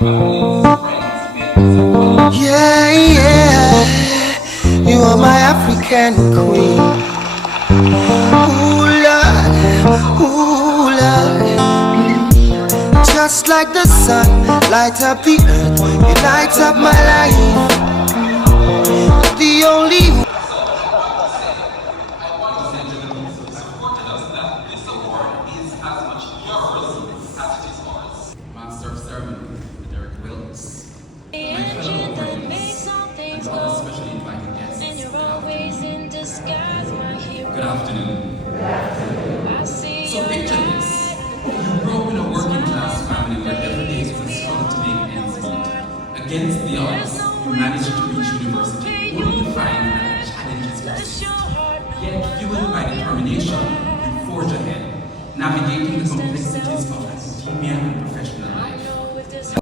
Yeah, yeah, you are my African queen. Ooh, Lord, ooh, Lord. Just like the sun, light up the earth, you light up my life. The only Master of Ceremony, Derek Wilkes, my fellow Accordionists, and all the specially invited guests. Good afternoon. So picture this. You grew up in a working class family where every day was a struggle to make ends meet. Against the odds, you managed to reach university, only to find that the challenges persist. Yet, fueled by determination, you forge ahead, navigating the complexities of academia and professional